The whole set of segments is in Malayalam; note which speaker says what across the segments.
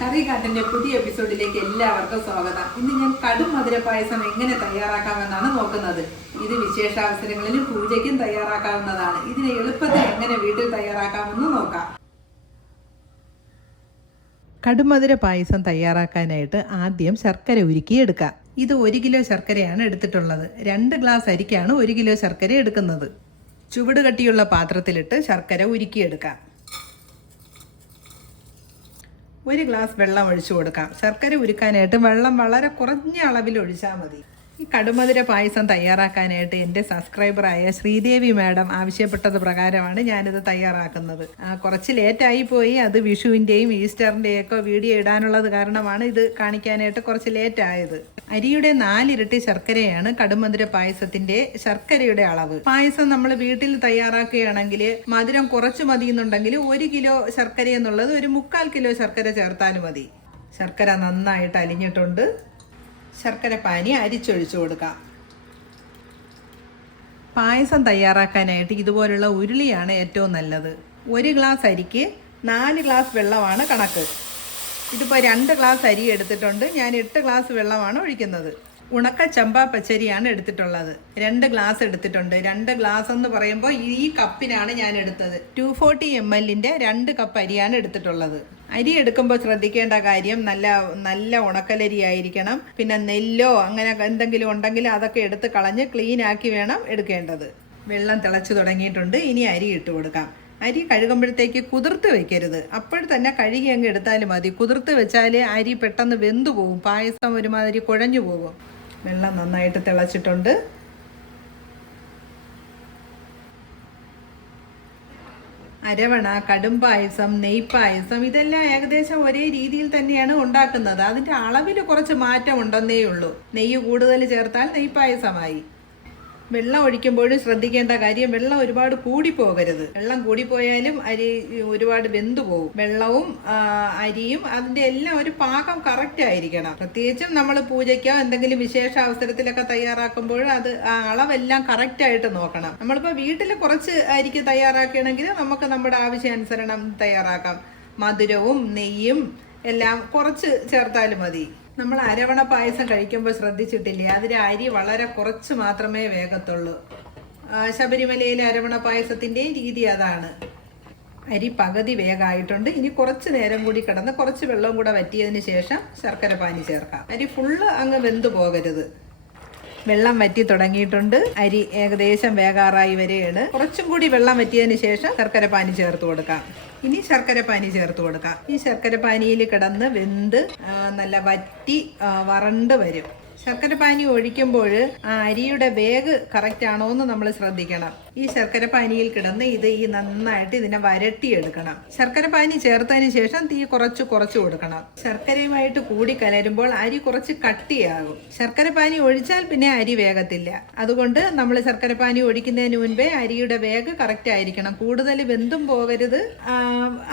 Speaker 1: കറി. കാട്ടിന്റെ പുതിയ എപ്പിസോഡിലേക്ക് എല്ലാവർക്കും സ്വാഗതം. ഇന്ന് ഞാൻ കടും മധുര പായസം എങ്ങനെ തയ്യാറാക്കാമെന്നാണ് നോക്കുന്നത്. ഇത് വിശേഷാവസരങ്ങളിലും പൂജയ്ക്കും തയ്യാറാക്കാവുന്നതാണ്. ഇതിനെ എളുപ്പത്തിൽ എങ്ങനെ വീട്ടിൽ തയ്യാറാക്കാമെന്ന് നോക്കാം. കടുമധുര പായസം തയ്യാറാക്കാനായിട്ട് ആദ്യം ശർക്കര ഉരുക്കി ഉരുക്കിയെടുക്കാം. ഇത് ഒരു കിലോ ശർക്കരയാണ് എടുത്തിട്ടുള്ളത്. രണ്ട് ഗ്ലാസ് അരിക്കാണ് ഒരു കിലോ ശർക്കര എടുക്കുന്നത്. ചുവട് കട്ടിയുള്ള പാത്രത്തിലിട്ട് ശർക്കര ഉരുക്കിയെടുക്കാം. ഒരു ഗ്ലാസ് വെള്ളം ഒഴിച്ചു കൊടുക്കാം. ശർക്കര ഉരുക്കാനായിട്ട് വെള്ളം വളരെ കുറഞ്ഞ അളവിൽ ഒഴിച്ചാൽ മതി. ഈ കടുമധുര പായസം തയ്യാറാക്കാനായിട്ട് എന്റെ സബ്സ്ക്രൈബറായ ശ്രീദേവി മാഡം ആവശ്യപ്പെട്ടത് പ്രകാരമാണ് ഞാനിത് തയ്യാറാക്കുന്നത്. കുറച്ച് ലേറ്റായി പോയി. അത് വിഷുവിന്റെയും ഈസ്റ്ററിന്റെയും ഒക്കെ വീഡിയോ ഇടാനുള്ളത് കാരണമാണ് ഇത് കാണിക്കാനായിട്ട് കുറച്ച് ലേറ്റായത്. അരിയുടെ നാലിരട്ടി ശർക്കരയാണ് കടുമധുര പായസത്തിന്റെ ശർക്കരയുടെ അളവ്. പായസം നമ്മൾ വീട്ടിൽ തയ്യാറാക്കുകയാണെങ്കിൽ മധുരം കുറച്ച് മതി എന്നുണ്ടെങ്കിൽ ഒരു കിലോ ശർക്കര എന്നുള്ളത് ഒരു മുക്കാൽ കിലോ ശർക്കര ചേർത്താലും മതി. ശർക്കര നന്നായിട്ട് അലിഞ്ഞിട്ടുണ്ട്. ശർക്കര പാനി അരിച്ചൊഴിച്ചു കൊടുക്കാം. പായസം തയ്യാറാക്കാനായിട്ട് ഇതുപോലുള്ള ഉരുളിയാണ് ഏറ്റവും നല്ലത്. ഒരു ഗ്ലാസ് അരിക്ക് നാല് ഗ്ലാസ് വെള്ളമാണ് കണക്ക്. ഇതിപ്പോൾ രണ്ട് ഗ്ലാസ് അരി എടുത്തിട്ടുണ്ട്. ഞാൻ എട്ട് ഗ്ലാസ് വെള്ളമാണ് ഒഴിക്കുന്നത്. ഉണക്ക ചമ്പ പച്ചരിയാണ് എടുത്തിട്ടുള്ളത്. രണ്ട് ഗ്ലാസ് എടുത്തിട്ടുണ്ട്. രണ്ട് ഗ്ലാസ് എന്ന് പറയുമ്പോൾ ഈ കപ്പിനാണ് ഞാൻ എടുത്തത്. ടു ഫോർട്ടി എം എല്ലിന്റെ രണ്ട് കപ്പ് അരിയാണ് എടുത്തിട്ടുള്ളത്. അരി എടുക്കുമ്പോൾ ശ്രദ്ധിക്കേണ്ട കാര്യം നല്ല നല്ല ഉണക്കലരി ആയിരിക്കണം പിന്നെ നെല്ലോ അങ്ങനെ എന്തെങ്കിലും ഉണ്ടെങ്കിൽ അതൊക്കെ എടുത്ത് കളഞ്ഞ് ക്ലീൻ ആക്കി വേണം എടുക്കേണ്ടത്. വെള്ളം തിളച്ചു തുടങ്ങിയിട്ടുണ്ട്. ഇനി അരി ഇട്ട് കൊടുക്കാം. അരി കഴുകുമ്പോഴത്തേക്ക് കുതിർത്ത് വെക്കരുത്. അപ്പോൾ തന്നെ കഴുകി അങ്ങ് എടുത്താലും മതി. കുതിർത്ത് വെച്ചാൽ അരി പെട്ടെന്ന് വെന്തു പോകും പായസം ഒരുമാതിരി കുഴഞ്ഞു പോകും വെള്ളം നന്നായിട്ട് തിളച്ചിട്ടുണ്ട്. അരവണ കടും പായസം നെയ്പായസം ഇതെല്ലാം ഏകദേശം ഒരേ രീതിയിൽ തന്നെയാണ് ഉണ്ടാക്കുന്നത്. അതിന്റെ അളവിൽ കുറച്ച് മാറ്റം ഉണ്ടെന്നേ ഉള്ളൂ നെയ്യ് കൂടുതൽ ചേർത്താൽ നെയ്പായസമായി വെള്ളം ഒഴിക്കുമ്പോഴും ശ്രദ്ധിക്കേണ്ട കാര്യം വെള്ളം ഒരുപാട് കൂടി പോകരുത് വെള്ളം കൂടിപ്പോയാലും അരി ഒരുപാട് വെന്തു പോകും വെള്ളവും അരിയും അതിന്റെ എല്ലാം ഒരു പാകം കറക്റ്റ് ആയിരിക്കണം. പ്രത്യേകിച്ചും നമ്മൾ പൂജയ്ക്കോ എന്തെങ്കിലും വിശേഷ അവസരത്തിലൊക്കെ തയ്യാറാക്കുമ്പോൾ അത് അളവെല്ലാം കറക്റ്റ് ആയിട്ട് നോക്കണം. നമ്മളിപ്പോൾ വീട്ടിൽ കുറച്ച് അരിക്ക് തയ്യാറാക്കുകയാണെങ്കിൽ നമുക്ക് നമ്മുടെ ആവശ്യാനുസരണം തയ്യാറാക്കാം. മധുരവും നെയ്യും എല്ലാം കുറച്ച് ചേർത്താലും മതി. നമ്മൾ അരവണ പായസം കഴിക്കുമ്പോൾ ശ്രദ്ധിച്ചിട്ടില്ലേ? അതിൽ അരി വളരെ കുറച്ച് മാത്രമേ വേഗത്തുള്ളൂ ശബരിമലയിലെ അരവണ പായസത്തിന്റെ രീതി അതാണ്. അരി പകുതി വേഗമായിട്ടുണ്ട് ഇനി കുറച്ച് നേരം കൂടി കിടന്ന് കുറച്ച് വെള്ളം കൂടെ വറ്റിയതിന് ശേഷം ശർക്കര പാനി ചേർക്കാം. അരി ഫുള്ള് അങ്ങ് വെന്തു പോകരുത്. വെള്ളം വറ്റി തുടങ്ങിയിട്ടുണ്ട്. അരി ഏകദേശം വേകാറായി വരെയാണ് കുറച്ചും കൂടി വെള്ളം വറ്റിയതിന് ശേഷം ശർക്കര പാനി ചേർത്ത് കൊടുക്കാം. ഇനി ശർക്കര പാനി ചേർത്ത് കൊടുക്കാം. ഈ ശർക്കര പാനിയിൽ കിടന്ന് വെന്ത് നല്ല വറ്റി വറണ്ട് വരും. ശർക്കര പാനി ഒഴിക്കുമ്പോൾ ആ അരിയുടെ വേഗ് കറക്റ്റ് ആണോ എന്ന് നമ്മൾ ശ്രദ്ധിക്കണം. ഈ ശർക്കര പാനിയിൽ കിടന്ന് ഇത് ഈ നന്നായിട്ട് ഇതിനെ വരട്ടിയെടുക്കണം. ശർക്കര പാനി ചേർത്തതിന് ശേഷം തീ കുറച്ച് കുറച്ച് കൊടുക്കണം. ശർക്കരയുമായിട്ട് കൂടി കലരുമ്പോൾ അരി കുറച്ച് കട്ടിയാകും. ശർക്കര പാനി ഒഴിച്ചാൽ പിന്നെ അരി വേഗത്തില്ല. അതുകൊണ്ട് നമ്മൾ ശർക്കര പാനി ഒഴിക്കുന്നതിന് മുൻപേ അരിയുടെ വേഗ് കറക്റ്റ് ആയിരിക്കണം. കൂടുതൽ വെന്തും പോകരുത്.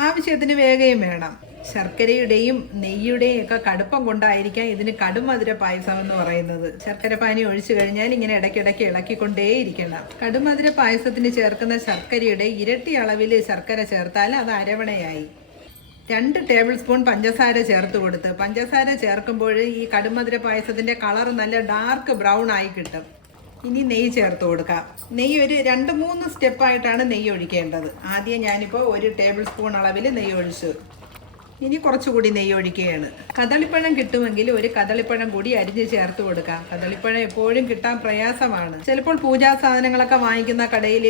Speaker 1: ആവശ്യത്തിന് വേഗയും വേണം. ശർക്കരയുടെയും നെയ്യുടെയും ഒക്കെ കടുപ്പം കൊണ്ടായിരിക്കാം ഇതിന് കടുമധുര പായസം എന്ന് പറയുന്നത്. ശർക്കര പാനി ഒഴിച്ചു കഴിഞ്ഞാൽ ഇങ്ങനെ ഇടയ്ക്കിടയ്ക്ക് ഇളക്കിക്കൊണ്ടേയിരിക്കണം. കടുമധുര പായസത്തിന് ചേർക്കുന്ന ശർക്കരയുടെ ഇരട്ടി അളവിൽ ശർക്കര ചേർത്താൽ അത് അരവണയായി. രണ്ട് ടേബിൾ സ്പൂൺ പഞ്ചസാര ചേർത്ത് കൊടുത്ത് പഞ്ചസാര ചേർക്കുമ്പോൾ ഈ കടുമധുര പായസത്തിന്റെ കളർ നല്ല ഡാർക്ക് ബ്രൗൺ ആയി കിട്ടും. ഇനി നെയ്യ് ചേർത്ത് കൊടുക്കാം. നെയ്യ് ഒരു രണ്ട് മൂന്ന് സ്റ്റെപ്പായിട്ടാണ് നെയ്യ് ഒഴിക്കേണ്ടത്. ആദ്യം ഞാനിപ്പോൾ ഒരു ടേബിൾ സ്പൂൺ അളവിൽ നെയ്യ് ഒഴിച്ചു. ഇനി കുറച്ചുകൂടി നെയ്യ് ഒഴിക്കുകയാണ്. കദളിപ്പഴം കിട്ടുമെങ്കിൽ ഒരു കദളിപ്പഴം കൂടി അരിഞ്ഞ് ചേർത്ത് കൊടുക്കാം. കദളിപ്പഴം എപ്പോഴും കിട്ടാൻ പ്രയാസമാണ്. ചിലപ്പോൾ പൂജാ സാധനങ്ങളൊക്കെ വാങ്ങിക്കുന്ന കടയിൽ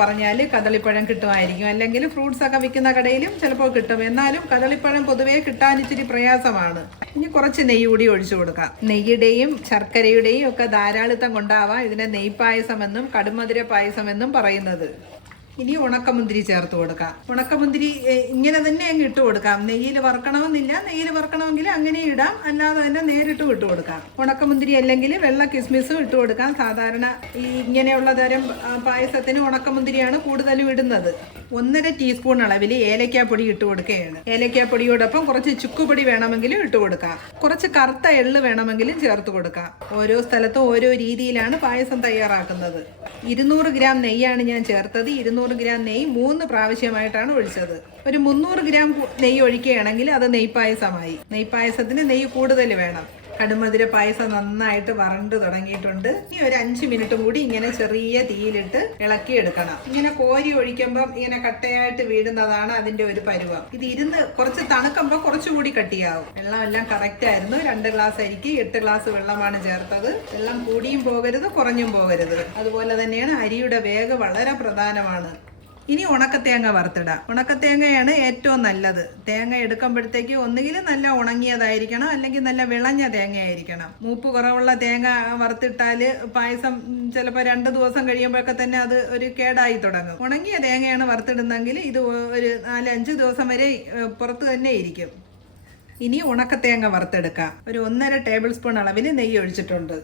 Speaker 1: പറഞ്ഞാൽ കദളിപ്പഴം കിട്ടുമായിരിക്കും. അല്ലെങ്കിൽ ഫ്രൂട്ട്സ് ഒക്കെ വിൽക്കുന്ന കടയിലും ചിലപ്പോൾ കിട്ടും. എന്നാലും കദളിപ്പഴം പൊതുവേ കിട്ടാൻ ഇച്ചിരി പ്രയാസമാണ്. ഇനി കുറച്ച് നെയ്യ് കൂടി ഒഴിച്ചു കൊടുക്കാം. നെയ്യുടെയും ശർക്കരയുടെയും ഒക്കെ ധാരാളിത്തം കൊണ്ടാവാം ഇതിനെ നെയ്യ് പായസം എന്നും കടുമധുര പായസം എന്നും പറയുന്നത്. ഇനി ഉണക്കമുന്തിരി ചേർത്ത് കൊടുക്കാം. ഉണക്കമുന്തിരി ഇങ്ങനെ തന്നെ അങ്ങ് ഇട്ട് കൊടുക്കാം. നെയ്യിൽ വറുക്കണമെന്നില്ല. നെയ്യിൽ വറുക്കണമെങ്കിൽ അങ്ങനെ ഇടാം. അല്ലാതെ തന്നെ നേരിട്ട് ഇട്ട് കൊടുക്കാം. ഉണക്കമുന്തിരി അല്ലെങ്കിൽ വെള്ള കിസ്മിസും ഇട്ട് കൊടുക്കാം. സാധാരണ ഈ ഇങ്ങനെയുള്ള തരം പായസത്തിന് ഉണക്കമുന്തിരിയാണ് കൂടുതലും ഇടുന്നത്. ഒന്നര ടീസ്പൂൺ അളവിൽ ഏലക്കാപ്പൊടി ഇട്ട് കൊടുക്കുകയാണ്. ഏലക്കാപ്പൊടിയോടൊപ്പം കുറച്ച് ചുക്കുപൊടി വേണമെങ്കിലും ഇട്ട് കൊടുക്കാം. കുറച്ച് കറുത്ത എള്ള് വേണമെങ്കിലും ചേർത്ത് കൊടുക്കാം. ഓരോ സ്ഥലത്തും ഓരോ രീതിയിലാണ് പായസം തയ്യാറാക്കുന്നത്. ഇരുന്നൂറ് ഗ്രാം നെയ്യാണ് ഞാൻ ചേർത്തത്. ഇരുന്നൂറ് ഗ്രാം നെയ്യ് മൂന്ന് പ്രാവശ്യമായിട്ടാണ് ഒഴിച്ചത്. ഒരു മുന്നൂറ് ഗ്രാം നെയ്യ് ഒഴിക്കുകയാണെങ്കിൽ അത് നെയ്പായസമായി. നെയ്പായസത്തിന് നെയ്യ് കൂടുതൽ വേണം. കടുമധുര പായസം നന്നായിട്ട് വറണ്ട് തുടങ്ങിയിട്ടുണ്ട്. ഇനി ഒരു അഞ്ച് മിനിറ്റും കൂടി ഇങ്ങനെ ചെറിയ തീയിലിട്ട് ഇളക്കി എടുക്കണം ഇങ്ങനെ കോരി ഒഴിക്കുമ്പം ഇങ്ങനെ കട്ടയായിട്ട് വീഴുന്നതാണ് അതിന്റെ ഒരു പരുവം. ഇത് ഇരുന്ന് കുറച്ച് തണുക്കുമ്പോൾ കുറച്ചുകൂടി കട്ടിയാവും. വെള്ളം എല്ലാം കറക്റ്റ് ആയിരുന്നു. രണ്ട് ഗ്ലാസ് അരിക്ക് എട്ട് ഗ്ലാസ് വെള്ളമാണ് ചേർത്തത്. വെള്ളം കൂടിയും പോകരുത് കുറഞ്ഞും പോകരുത്. അതുപോലെ തന്നെയാണ് അരിയുടെ വേഗം വളരെ പ്രധാനമാണ്. ഇനി ഉണക്കത്തേങ്ങ വറുത്തിടാം. ഉണക്കത്തേങ്ങയാണ് ഏറ്റവും നല്ലത്. തേങ്ങ എടുക്കുമ്പോഴത്തേക്ക് ഒന്നുകിൽ നല്ല ഉണങ്ങിയതായിരിക്കണം അല്ലെങ്കിൽ നല്ല വിളഞ്ഞ തേങ്ങയായിരിക്കണം. മൂപ്പ് കുറവുള്ള തേങ്ങ വറുത്തിട്ടാൽ പായസം ചിലപ്പോൾ രണ്ട് ദിവസം കഴിയുമ്പോഴൊക്കെ തന്നെ അത് ഒരു കേടായി തുടങ്ങും. ഉണങ്ങിയ തേങ്ങയാണ് വറുത്തിടുന്നെങ്കിൽ ഇത് ഒരു നാലഞ്ച് ദിവസം വരെ പുറത്ത് തന്നെ ഇരിക്കും. ഇനി ഉണക്കത്തേങ്ങ വറുത്തെടുക്കാം. ഒരു ഒന്നര ടേബിൾ സ്പൂൺ അളവിൽ നെയ്യ് ഒഴിച്ചിട്ടുണ്ട്.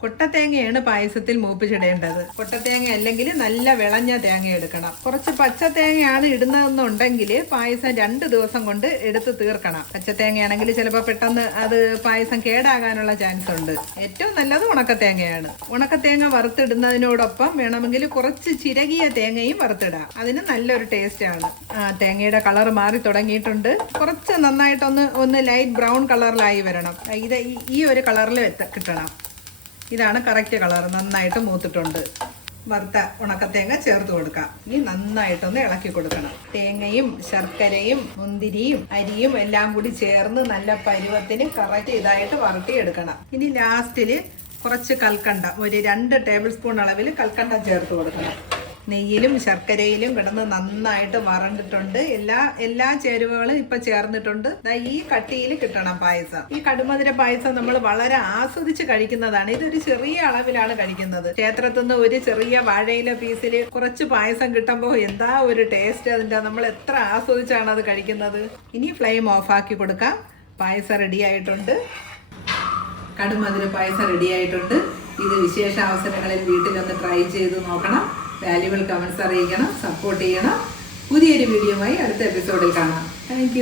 Speaker 1: കൊട്ടത്തേങ്ങയാണ് പായസത്തിൽ മൂപ്പിച്ചിടേണ്ടത്. കൊട്ടത്തേങ്ങ അല്ലെങ്കിൽ നല്ല വിളഞ്ഞ തേങ്ങ എടുക്കണം. കുറച്ച് പച്ച തേങ്ങയാണ് ഇടുന്നതെന്നുണ്ടെങ്കിൽ പായസം രണ്ട് ദിവസം കൊണ്ട് എടുത്ത് തീർക്കണം. പച്ച തേങ്ങയാണെങ്കിൽ ചിലപ്പോൾ പെട്ടെന്ന് അത് പായസം കേടാകാനുള്ള ചാൻസ് ഉണ്ട്. ഏറ്റവും നല്ലത് ഉണക്കത്തേങ്ങയാണ്. ഉണക്കത്തേങ്ങ വറുത്തിടുന്നതിനോടൊപ്പം വേണമെങ്കിൽ കുറച്ച് ചിരകിയ തേങ്ങയും വറുത്തിടാം. അതിന് നല്ലൊരു ടേസ്റ്റാണ് തേങ്ങയുടെ കളർ മാറി തുടങ്ങിയിട്ടുണ്ട്. കുറച്ച് നന്നായിട്ടൊന്ന് ഒന്ന് ലൈറ്റ് ബ്രൗൺ കളറിലായി വരണം. ഇത് ഈ ഒരു കളറിൽ കിട്ടണം. ഇതാണ് കറക്റ്റ് കളർ നന്നായിട്ട് മൂത്തിട്ടുണ്ട്. വറുത്ത ഉണക്കത്തേങ്ങ ചേർത്ത് കൊടുക്കാം. ഇനി നന്നായിട്ടൊന്ന് ഇളക്കി കൊടുക്കണം. തേങ്ങയും ശർക്കരയും മുന്തിരിയും അരിയും എല്ലാം കൂടി ചേർന്ന് നല്ല പരുവത്തിന് കറക്റ്റ് ഇതായിട്ട് വറുട്ടിയെടുക്കണം ഇനി ലാസ്റ്റിൽ കുറച്ച് കൽക്കണ്ട. ഒരു രണ്ട് ടേബിൾ സ്പൂൺ അളവിൽ കൽക്കണ്ട ചേർത്ത് കൊടുക്കണം. നെയ്യിലും ശർക്കരയിലും കിടന്ന് നന്നായിട്ട് വറണ്ടിട്ടുണ്ട്. എല്ലാ എല്ലാ ചേരുവകളും ഇപ്പൊ ചേർന്നിട്ടുണ്ട്. ഈ കട്ടിയിൽ കിട്ടണം പായസം. ഈ കടുമധുര പായസം നമ്മൾ വളരെ ആസ്വദിച്ച് കഴിക്കുന്നതാണ്. ഇതൊരു ചെറിയ അളവിലാണ് കഴിക്കുന്നത്. ക്ഷേത്രത്തിൽ നിന്ന് ഒരു ചെറിയ വാഴയില പീസിൽ കുറച്ച് പായസം കിട്ടുമ്പോൾ എന്താ ഒരു ടേസ്റ്റ് അതിന്റെ നമ്മൾ എത്ര ആസ്വദിച്ചാണ് അത് കഴിക്കുന്നത്? ഇനി ഫ്ലെയിം ഓഫ് ആക്കി കൊടുക്കാം. പായസം റെഡി ആയിട്ടുണ്ട്. കടുമധുര പായസം റെഡി ആയിട്ടുണ്ട്. ഇത് വിശേഷ അവസരങ്ങളിൽ വീട്ടിലൊന്ന് ട്രൈ ചെയ്ത് നോക്കണം. വാല്യുബിൾ കമൻസ് അറിയിക്കണം സപ്പോർട്ട് ചെയ്യണം. പുതിയൊരു വീഡിയോയുമായി അടുത്ത എപ്പിസോഡിൽ കാണാം. താങ്ക്